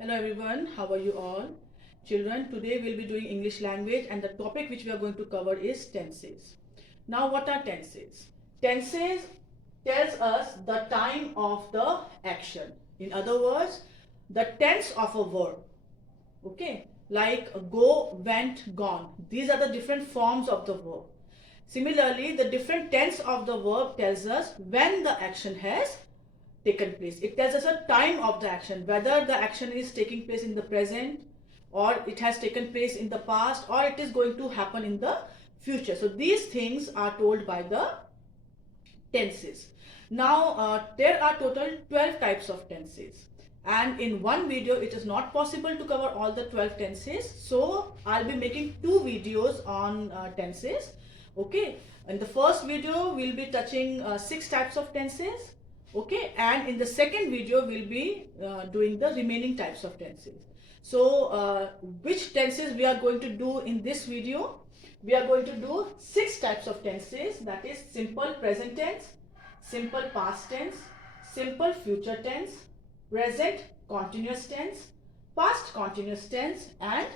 Hello everyone, how are you all? Children, today we'll be doing English language and the topic which we are going to cover is tenses. Now what are tenses? Tenses tells us the time of the action. In other words, the tense of a verb. Okay, like go, went, gone. These are the different forms of the verb. Similarly, the different tense of the verb tells us when the action has taken place. It tells us a time of the action, whether the action is taking place in the present or it has taken place in the past or it is going to happen in the future. So these things are told by the tenses. Now there are total 12 types of tenses, and in one video it is not possible to cover all the 12 tenses, so I'll be making two videos on tenses. Okay, in the first video we'll be touching 6 types of tenses. Okay, and in the second video we'll be doing the remaining types of tenses. So which tenses we are going to do in this video? We are going to do 6 types of tenses, that is simple present tense, simple past tense, simple future tense, present continuous tense, past continuous tense and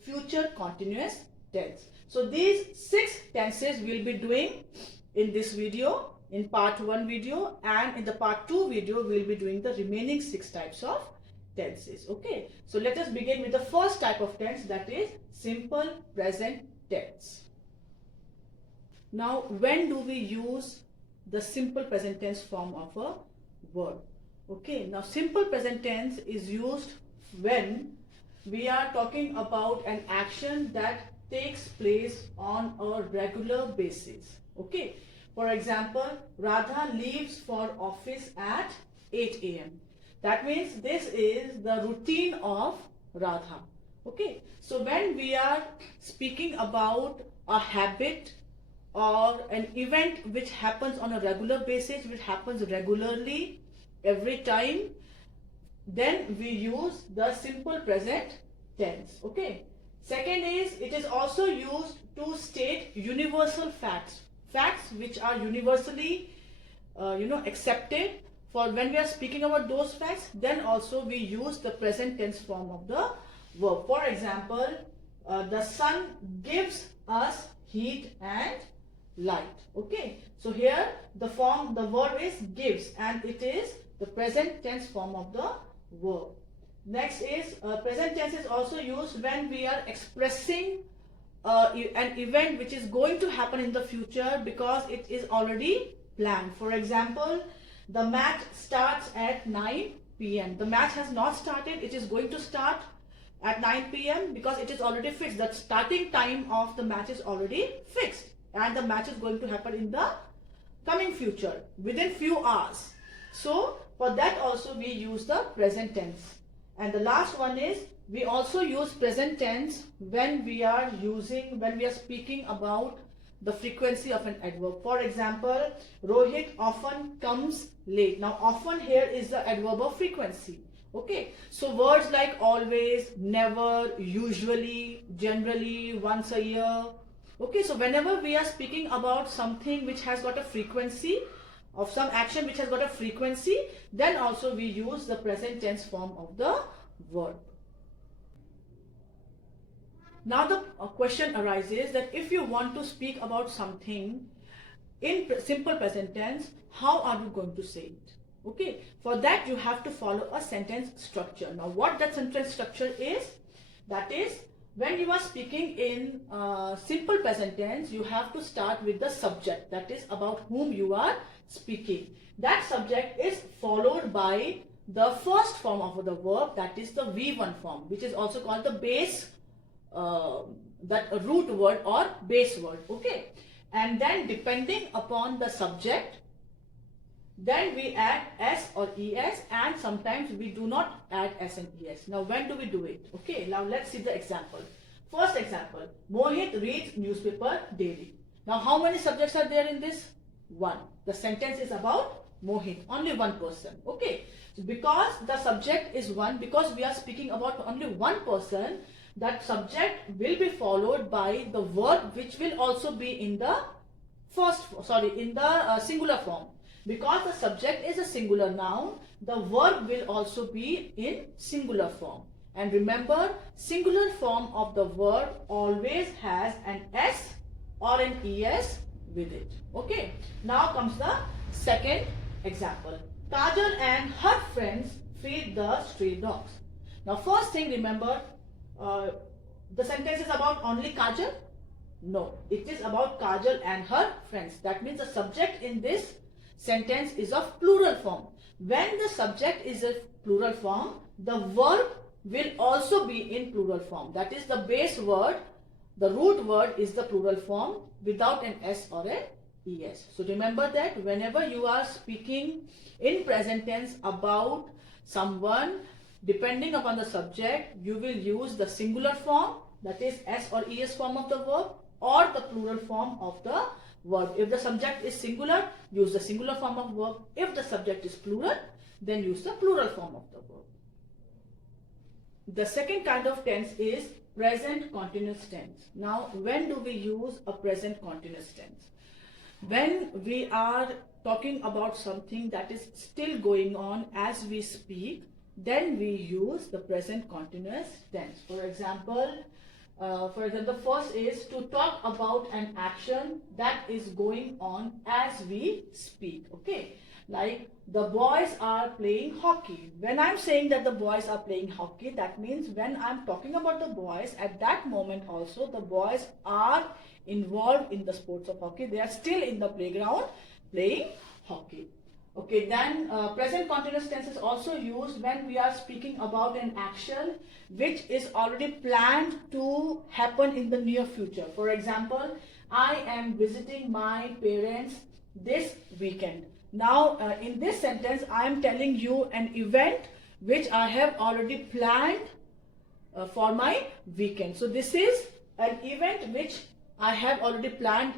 future continuous tense. So these 6 tenses we'll be doing in this video, in part 1 video, and in the part 2 video we'll be doing the remaining 6 types of tenses. Okay, so let us begin with the first type of tense, that is simple present tense. Now when do we use the simple present tense form of a verb? Okay, now simple present tense is used when we are talking about an action that takes place on a regular basis. Okay, for example, Radha leaves for office at 8 a.m. That means this is the routine of Radha. Okay, so when we are speaking about a habit or an event which happens on a regular basis, which happens regularly every time, then we use the simple present tense. Okay, second is, it is also used to state universal facts which are universally accepted. For when we are speaking about those facts, then also we use the present tense form of the verb. For example, the sun gives us heat and light. Okay, so here the verb is gives and it is the present tense form of the verb. Next is present tense is also used when we are expressing an event which is going to happen in the future because it is already planned. For example, the match starts at 9 p.m. The match has not started, it is going to start at 9 p.m. because it is already fixed. The starting time of the match is already fixed and the match is going to happen in the coming future within few hours. So for that also we use the present tense. And the last one is, we also use present tense when we are speaking about the frequency of an adverb. For example, Rohit often comes late. Now often here is the adverb of frequency. Okay, so words like always, never, usually, generally, once a year. Okay, so whenever we are speaking about something which has got a frequency, of some action which has got a frequency, then also we use the present tense form of the verb. Now the question arises that if you want to speak about something in simple present tense, how are you going to say it? Okay, for that you have to follow a sentence structure. Now what that sentence structure is, that is, when you are speaking in simple present tense, you have to start with the subject, that is about whom you are speaking. That subject is followed by the first form of the verb, that is the V1 form, which is also called the base, that root word or base word. Okay, and then depending upon the subject, then we add S or ES, and sometimes we do not add S and ES. Now when do we do it? Okay, now let's see the example. First example, Mohit reads newspaper daily. Now how many subjects are there in this? 1. The sentence is about Mohit, only one person. Okay, so because the subject is 1, because we are speaking about only one person, that subject will be followed by the verb which will also be in the singular form. Because the subject is a singular noun, the verb will also be in singular form. And remember, singular form of the word always has an S or an ES with it. Okay. Now comes the second example. Kajal and her friends feed the stray dogs. Now first thing, remember, the sentence is about only Kajal? No, it is about Kajal and her friends. That means the subject in this sentence is of plural form. When the subject is a plural form, the verb will also be in plural form. That is, the base word, the root word is the plural form without an S or an ES. So remember that whenever you are speaking in present tense about someone, depending upon the subject, you will use the singular form, that is S or ES form of the verb, or the plural form of the verb. If the subject is singular, use the singular form of verb. If the subject is plural, then use the plural form of the verb. The second kind of tense is present continuous tense. Now, when do we use a present continuous tense? When we are talking about something that is still going on as we speak, then we use the present continuous tense. For example, the first is to talk about an action that is going on as we speak. Okay, like the boys are playing hockey. When I'm saying that the boys are playing hockey, that means when I'm talking about the boys, at that moment also the boys are involved in the sports of hockey. They are still in the playground playing hockey. Okay, then present continuous tense is also used when we are speaking about an action which is already planned to happen in the near future. For example, I am visiting my parents this weekend. Now, in this sentence, I am telling you an event which I have already planned for my weekend. So this is an event which I have already planned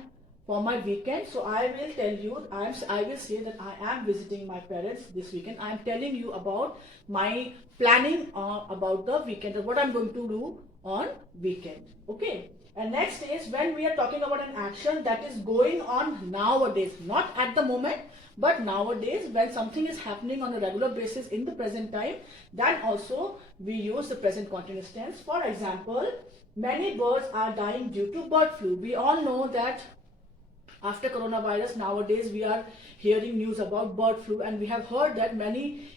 for my weekend. So I will tell you, I will say that I am visiting my parents this weekend. I am telling you about my planning about the weekend, what I'm going to do on weekend. Okay. And next is when we are talking about an action that is going on nowadays, not at the moment, but nowadays, when something is happening on a regular basis in the present time, then also we use the present continuous tense. For example, many birds are dying due to bird flu. We all know that after coronavirus, nowadays we are hearing news about bird flu, and we have heard that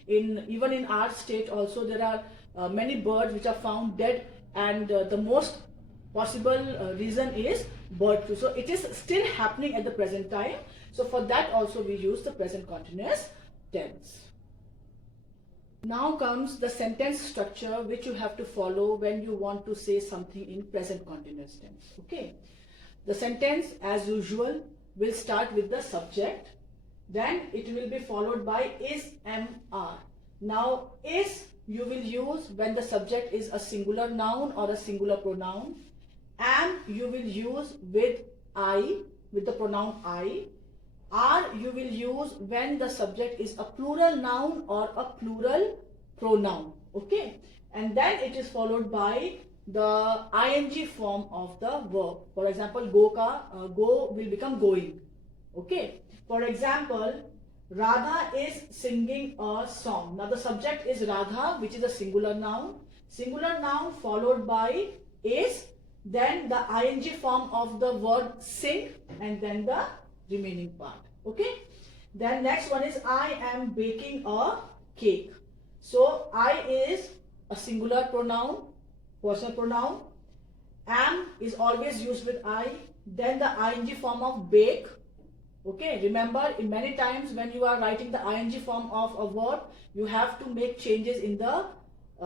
even in our state also, there are many birds which are found dead, and the most possible reason is bird flu. So it is still happening at the present time. So for that also we use the present continuous tense. Now comes the sentence structure which you have to follow when you want to say something in present continuous tense. Okay. The sentence, as usual, will start with the subject. Then it will be followed by is, am, are. Now, is you will use when the subject is a singular noun or a singular pronoun. Am you will use with I, with the pronoun I. Are you will use when the subject is a plural noun or a plural pronoun. Okay. And then it is followed by the ing form of the verb. For example, go will become going. Okay. For example, Radha is singing a song. Now the subject is Radha, which is a singular noun. Singular noun followed by is, then the ing form of the verb sing, and then the remaining part. Okay. Then next one is I am baking a cake. So I is a singular pronoun, personal pronoun. Am is always used with I. Then the ing form of bake. Okay, remember, in many times when you are writing the ing form of a verb, you have to make changes in the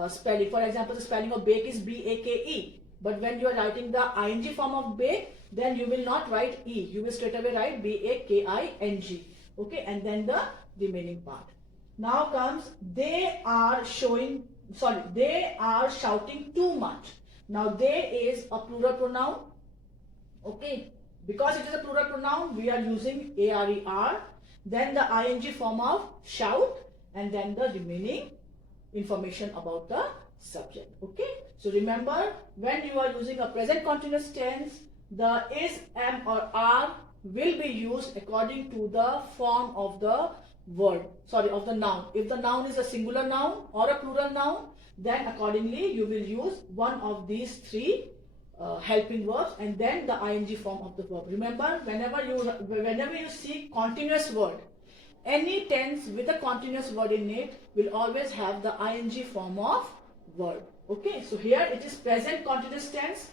spelling. For example, the spelling of bake is B-A-K-E. But when you are writing the ing form of bake, then you will not write E. You will straight away write B-A-K-I-N-G. Okay, and then the remaining part. Now comes, they are shouting too much. Now they is a plural pronoun. Okay, because it is a plural pronoun, we are using A-R-E-R. Then the ing form of shout, and then the remaining information about the subject. Okay, so remember, when you are using a present continuous tense, the is, am or are will be used according to the form of the word, sorry, of the noun. If the noun is a singular noun or a plural noun, then accordingly you will use one of these three helping verbs and then the ing form of the verb. Remember, whenever you see continuous word, any tense with a continuous word in it will always have the ing form of verb. Okay, so here it is present continuous tense.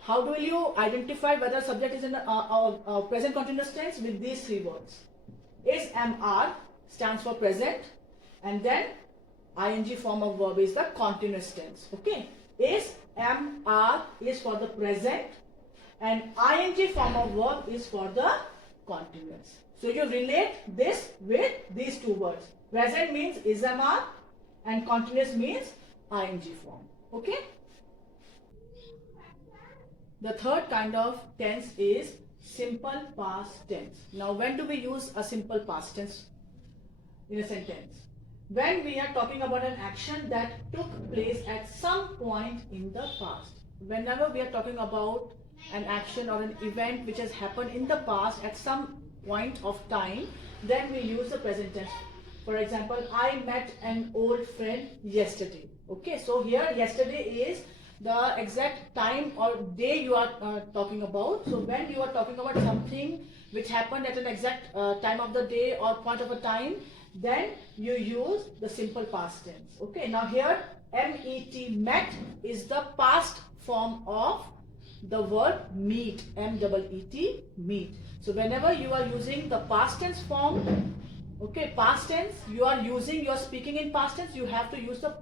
How do you identify whether subject is in a present continuous tense? With these three words. Is, am, are stands for present, and then ing form of verb is the continuous tense. Okay, is, am, are is for the present, and ing form of verb is for the continuous. So you relate this with these two words. Present means is, am, are, and continuous means ing form. Okay. The third kind of tense is simple past tense. Now, when do we use a simple past tense in a sentence? When we are talking about an action that took place at some point in the past. Whenever we are talking about an action or an event which has happened in the past at some point of time, then we use the present tense. For example, I met an old friend yesterday. Okay, so here yesterday is the exact time or day you are talking about. So when you are talking about something which happened at an exact time of the day or point of a time, then you use the simple past tense. Okay, now here met, met is the past form of the word meet, M-E-E-T, meet. So whenever you are using the past tense form, okay, past tense, you are speaking in past tense, you have to use the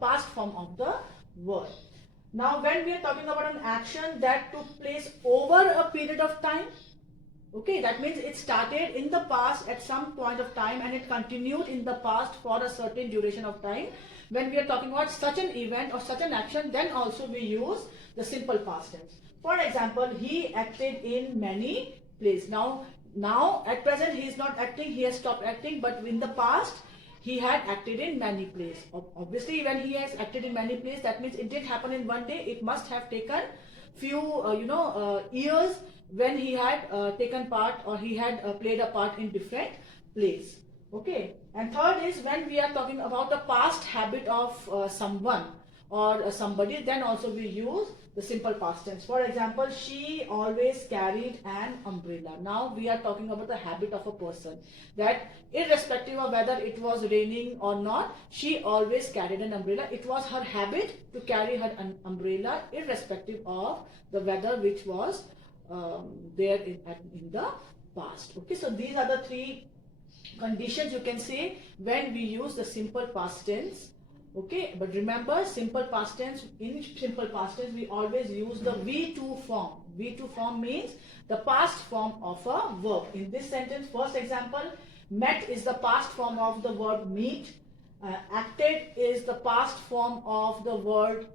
past form of the word. Now, when we are talking about an action that took place over a period of time, okay, that means it started in the past at some point of time and it continued in the past for a certain duration of time. When we are talking about such an event or such an action, then also we use the simple past tense. For example, he acted in many plays. Now at present he is not acting, he has stopped acting, but in the past he had acted in many plays. Obviously, when he has acted in many plays, that means it did happen in one day. It must have taken few years when he had taken part or he had played a part in different plays. Okay. And third is when we are talking about the past habit of someone or somebody, then also we use the simple past tense. For example, she always carried an umbrella. Now we are talking about the habit of a person, that irrespective of whether it was raining or not, she always carried an umbrella. It was her habit to carry her umbrella irrespective of the weather which was there in the past. Okay, so these are the three conditions you can say when we use the simple past tense. Okay, but remember, simple past tense, in simple past tense we always use the V2 form. V2 form means the past form of a verb. In this sentence, first example, met is the past form of the verb meet, acted is the past form of the word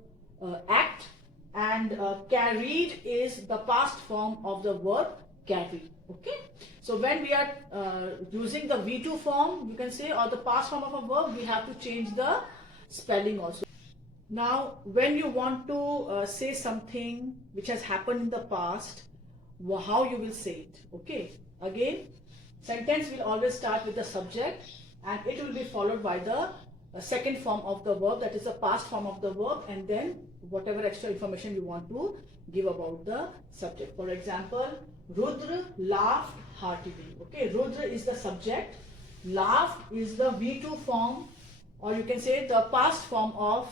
act, and carried is the past form of the verb carry. Okay, so when we are using the V2 form, you can say, or the past form of a verb, we have to change the spelling also. Now, when you want to say something which has happened in the past, how you will say it? Okay, again, sentence will always start with the subject and it will be followed by the second form of the verb, that is the past form of the verb, and then whatever extra information you want to give about the subject. For example, Rudra laughed heartily. Okay, Rudra is the subject, laughed is the V2 form, or you can say the past form of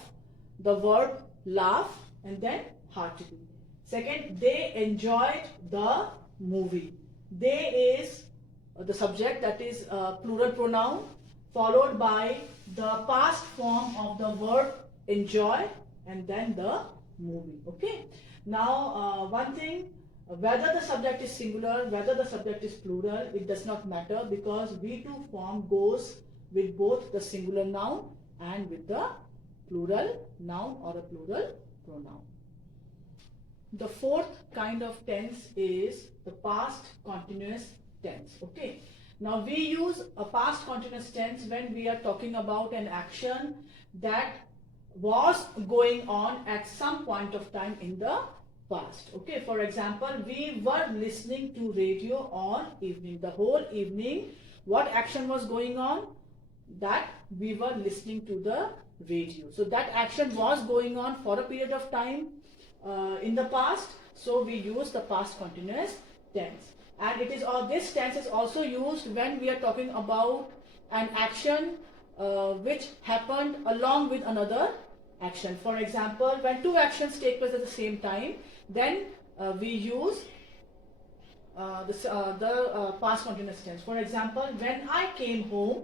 the verb laugh, and then heartily. Second, they enjoyed the movie. They is the subject, that is plural pronoun, followed by the past form of the verb enjoy, and then the movie. Okay. Now, one thing, whether the subject is singular, whether the subject is plural, it does not matter, because V2 form goes with both the singular noun and with the plural noun or a plural pronoun. The fourth kind of tense is the past continuous tense. Okay. Now we use a past continuous tense when we are talking about an action that was going on at some point of time in the past. Okay, for example, we were listening to radio all evening. The whole evening What action was going on? That we were listening to the radio. So that action was going on for a period of time in the past. So we use the past continuous tense. And it is this tense is also used when we are talking about an action which happened along with another action. For example, when two actions take place at the same time, then we use the past continuous tense. For example, when I came home,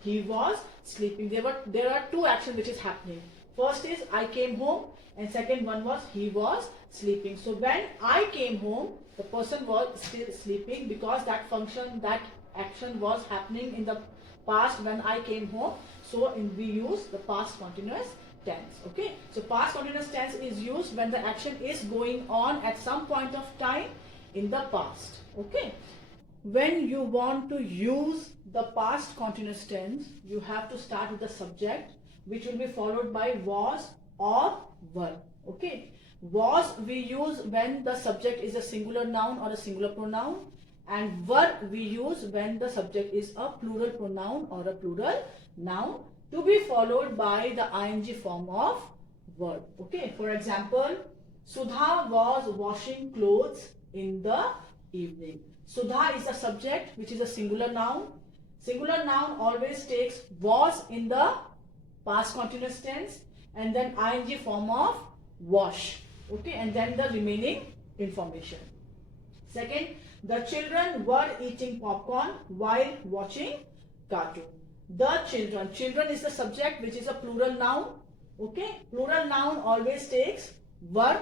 he was sleeping. There are two actions which is happening. First is I came home, and second one was he was sleeping. So when I came home, the person was still sleeping because that action was happening in the past when I came home. So we use the past continuous tense. Okay. So past continuous tense is used when the action is going on at some point of time in the past. Okay. When you want to use the past continuous tense, you have to start with the subject, which will be followed by was or were. Okay. Was we use when the subject is a singular noun or a singular pronoun, and were we use when the subject is a plural pronoun or a plural noun, to be followed by the ing form of verb. Okay. For example, Sudha was washing clothes in the evening. Sudha is a subject which is a singular noun. Singular noun always takes was in the past continuous tense and then ing form of wash. Okay, and then the remaining information. Second, the children were eating popcorn while watching cartoon. The children. Children is the subject which is a plural noun. Okay, plural noun always takes were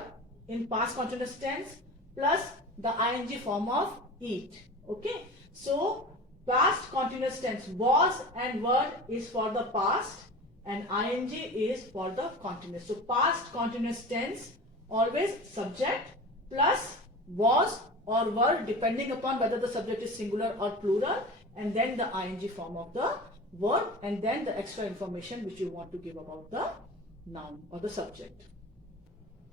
in past continuous tense plus the ing form of eat. Okay, so past continuous tense was and were is for the past and ing is for the continuous. So past continuous tense always subject plus was or were depending upon whether the subject is singular or plural, and then the ing form of the verb, and then the extra information which you want to give about the noun or the subject.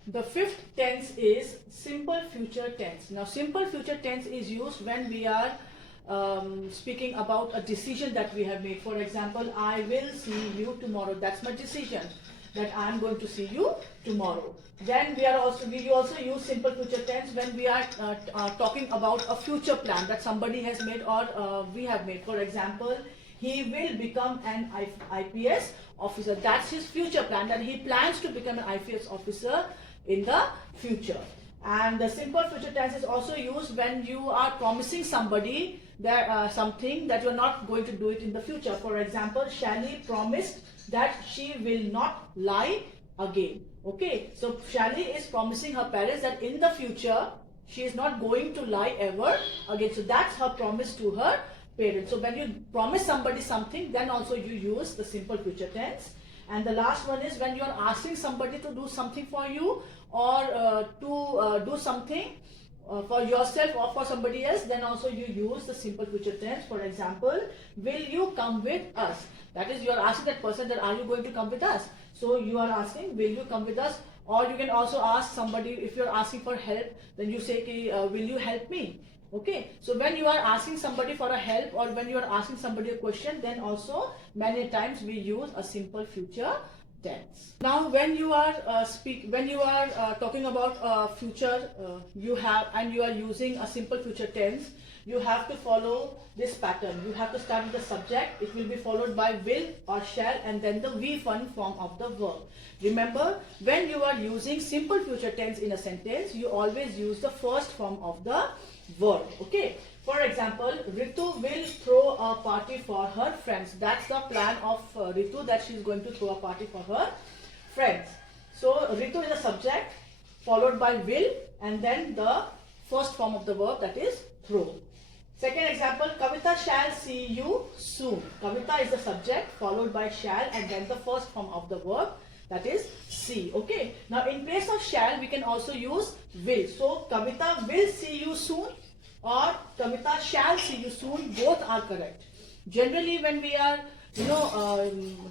The fifth tense is simple future tense. Now simple future tense is used when we are speaking about a decision that we have made. For example, I will see you tomorrow. That's my decision, that I am going to see you tomorrow. Then we also use simple future tense when we are talking about a future plan that somebody has made or we have made. For example, he will become an IPS officer. That's his future plan, that he plans to become an IPS officer in the future. And the simple future tense is also used when you are promising somebody that something that you are not going to do it in the future. For example, Shally promised that she will not lie again. Okay, so Shally is promising her parents that in the future she is not going to lie ever again. So that's her promise to her parents. So when you promise somebody something, then also you use the simple future tense. And the last one is when you are asking somebody to do something for you or to do something for yourself or for somebody else, then also you use the simple future tense. For example, will you come with us? That is, you are asking that person that are you going to come with us? So you are asking, will you come with us? Or you can also ask somebody, if you are asking for help, then you say, will you help me? Okay, so when you are asking somebody for a help or when you are asking somebody a question, then also many times we use a simple future tense. Now when you are talking about future, you are using a simple future tense, you have to follow this pattern. You have to start with the subject, it will be followed by will or shall, and then the V1 form of the verb. Remember, when you are using simple future tense in a sentence, you always use the first form of the verb. Okay, for example, Ritu will throw a party for her friends. That's the plan of Ritu, that she is going to throw a party for her friends. So Ritu is a subject followed by will and then the first form of the verb, that is throw. Second example, Kavita shall see you soon. Kavita is the subject followed by shall and then the first form of the verb, that is see. Okay, now in place of shall we can also use will. So Kavita will see you soon or Kavita shall see you soon, both are correct. Generally when we are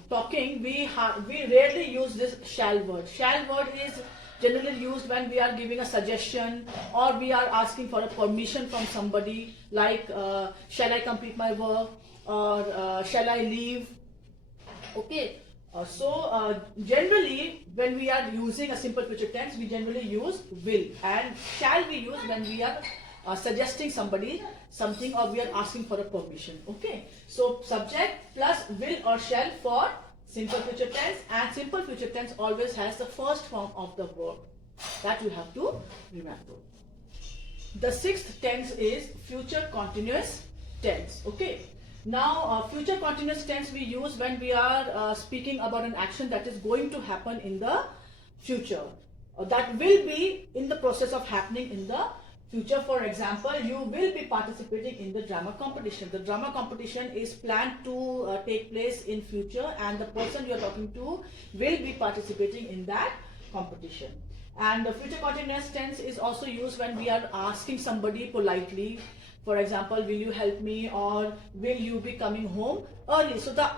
talking, we rarely use this shall word. Shall word is generally used when we are giving a suggestion or we are asking for a permission from somebody, like shall I complete my work, or shall I leave. Okay, generally when we are using a simple future tense, we generally use will, and shall we use when we are suggesting somebody something or we are asking for a permission. Okay, so subject plus will or shall for simple future tense, and simple future tense always has the first form of the verb. That you have to remember. The sixth tense is future continuous tense. Okay. Now, future continuous tense we use when we are speaking about an action that is going to happen in the future, that will be in the process of happening in the future. For example, you will be participating in the drama competition. The drama competition is planned to take place in future, and the person you are talking to will be participating in that competition. And the future continuous tense is also used when we are asking somebody politely. For example, will you help me, or will you be coming home early? So the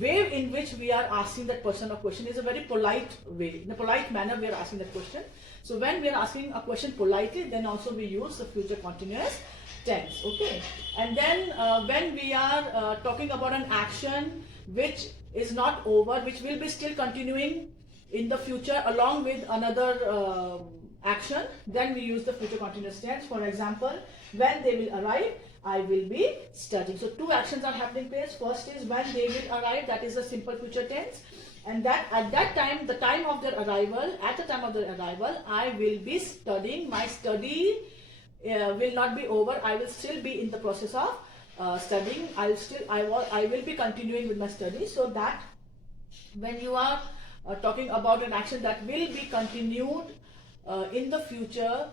way in which we are asking that person a question is a very polite way. In a polite manner we are asking that question. So when we are asking a question politely, then also we use the future continuous tense. Okay. And then when we are talking about an action which is not over, which will be still continuing in the future along with another action, then we use the future continuous tense. For example, when they will arrive, I will be studying. So two actions are happening place. First is when they will arrive, that is a simple future tense, and that at that time, the time of their arrival, at the time of their arrival, I will be studying. My study will not be over. I will still be in the process of studying. I will be continuing with my study. So that when you are talking about an action that will be continued in the future,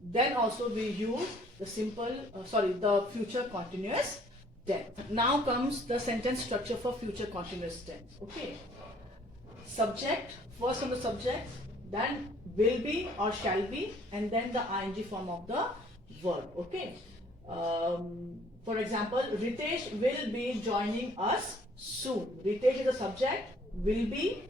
then also we use the the future continuous tense. Now comes the sentence structure for future continuous tense. Okay, subject, first on the subject, then will be or shall be, and then the ing form of the verb. Okay, for example, Ritesh will be joining us soon. Ritesh is the subject, will be,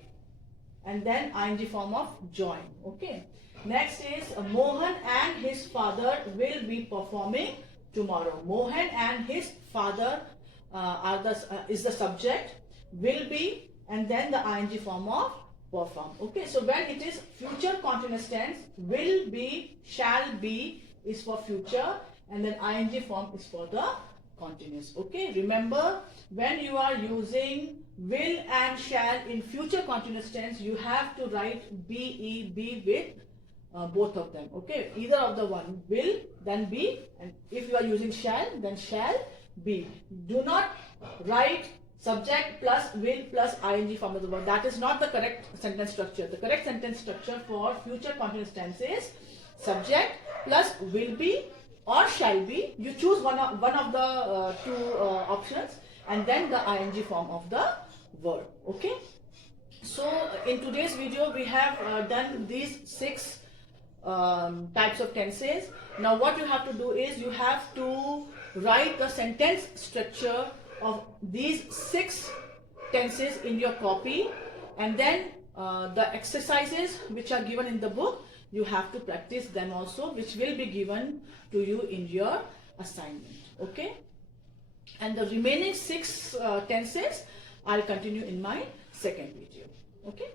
and then ing form of join. Okay. Next is Mohan and his father will be performing tomorrow. Mohan and his father is the subject, will be, and then the ing form of perform. Okay, so when it is future continuous tense, will be, shall be is for future, and then ing form is for the continuous. Okay, remember, when you are using will and shall in future continuous tense, you have to write be with both of them. Okay, either of the one, will then be, and if you are using shall, then shall be. Do not write subject plus will plus ing form of the verb. That is not the correct sentence structure. The correct sentence structure for future continuous tense is subject plus will be or shall be. You choose one of the two options, and then the ing form of the verb. Okay, so in today's video we have done these 6 types of tenses. Now what you have to do is you have to write the sentence structure of these 6 tenses in your copy, and then the exercises which are given in the book, you have to practice them also, which will be given to you in your assignment. Okay, and the remaining 6 tenses I'll continue in my second video. Okay.